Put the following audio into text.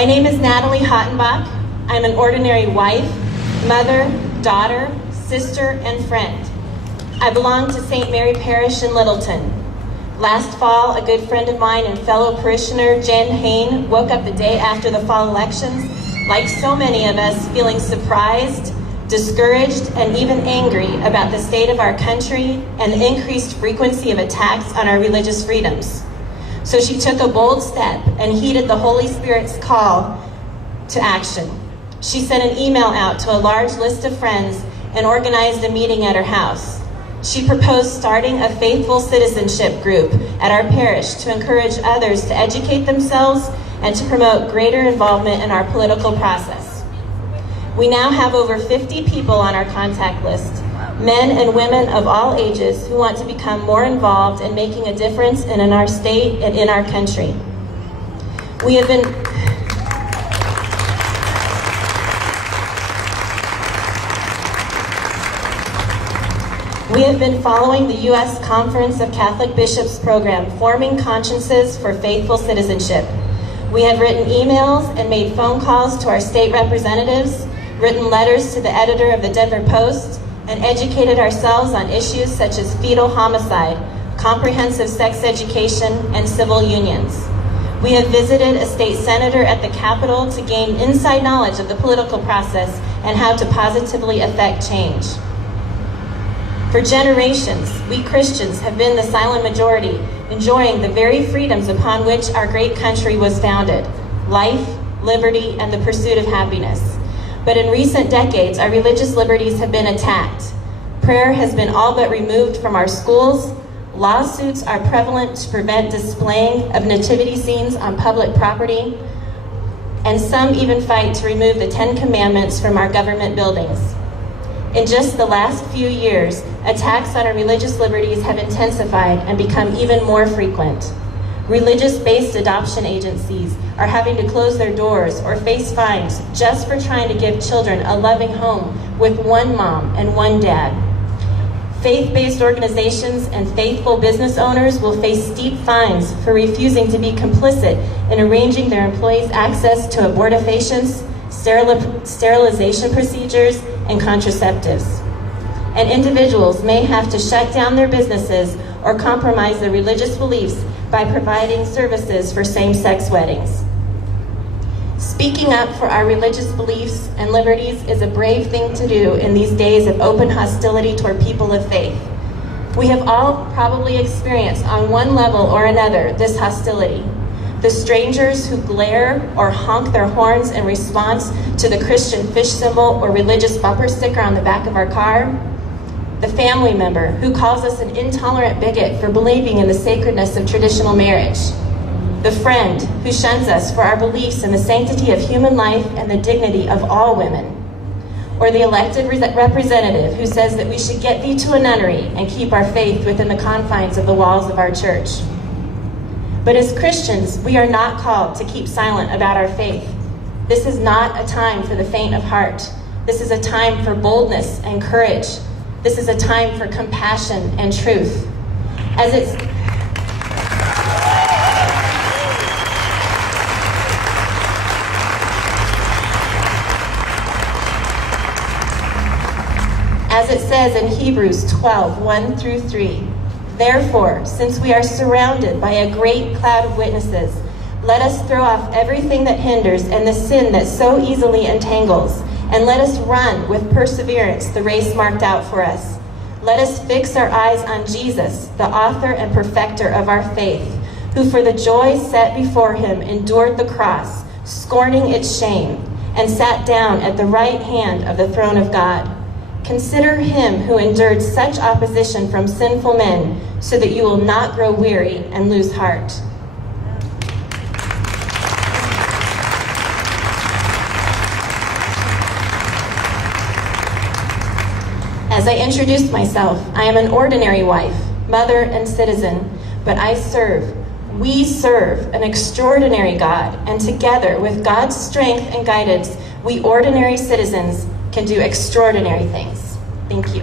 My name is Natalie Hattenbach. I'm an ordinary wife, mother, daughter, sister, and friend. I belong to St. Mary Parish in Littleton. Last fall, a good friend of mine and fellow parishioner, Jen Hehn, woke up the day after the fall elections, like so many of us, feeling surprised, discouraged, and even angry about the state of our country and the increased frequency of attacks on our religious freedoms. So she took a bold step and heeded the Holy Spirit's call to action. She sent an email out to a large list of friends and organized a meeting at her house. She proposed starting a faithful citizenship group at our parish to encourage others to educate themselves and to promote greater involvement in our political process. We now have over 50 people on our contact list, men and women of all ages who want to become more involved in making a difference in our state and in our country. We have been following the U.S. Conference of Catholic Bishops program, Forming Consciences for Faithful Citizenship. We have written emails and made phone calls to our state representatives, written letters to the editor of the Denver Post, and educated ourselves on issues such as fetal homicide, comprehensive sex education, and civil unions. We have visited a state senator at the Capitol to gain inside knowledge of the political process and how to positively affect change. For generations, we Christians have been the silent majority, enjoying the very freedoms upon which our great country was founded: life, liberty, and the pursuit of happiness. But in recent decades, our religious liberties have been attacked. Prayer has been all but removed from our schools. Lawsuits are prevalent to prevent displaying of nativity scenes on public property. And some even fight to remove the 10 Commandments from our government buildings. In just the last few years, attacks on our religious liberties have intensified and become even more frequent. Religious-based adoption agencies are having to close their doors or face fines just for trying to give children a loving home with one mom and one dad. Faith-based organizations and faithful business owners will face steep fines for refusing to be complicit in arranging their employees' access to abortifacients, sterilization procedures, and contraceptives. And individuals may have to shut down their businesses or compromise their religious beliefs by providing services for same-sex weddings. Speaking up for our religious beliefs and liberties is a brave thing to do in these days of open hostility toward people of faith. We have all probably experienced on one level or another this hostility. The strangers who glare or honk their horns in response to the Christian fish symbol or religious bumper sticker on the back of our car. The family member who calls us an intolerant bigot for believing in the sacredness of traditional marriage. The friend who shuns us for our beliefs in the sanctity of human life and the dignity of all women. Or the elected representative who says that we should get thee to a nunnery and keep our faith within the confines of the walls of our church. But as Christians, we are not called to keep silent about our faith. This is not a time for the faint of heart. This is a time for boldness and courage. This is a time for compassion and truth. As it says in Hebrews 12, 1 through 3, "Therefore, since we are surrounded by a great cloud of witnesses, let us throw off everything that hinders and the sin that so easily entangles, and let us run with perseverance the race marked out for us. Let us fix our eyes on Jesus, the author and perfecter of our faith, who for the joy set before him endured the cross, scorning its shame, and sat down at the right hand of the throne of God. Consider him who endured such opposition from sinful men, so that you will not grow weary and lose heart." As I introduced myself, I am an ordinary wife, mother, and citizen, but we serve an extraordinary God, and together with God's strength and guidance, we ordinary citizens can do extraordinary things. Thank you.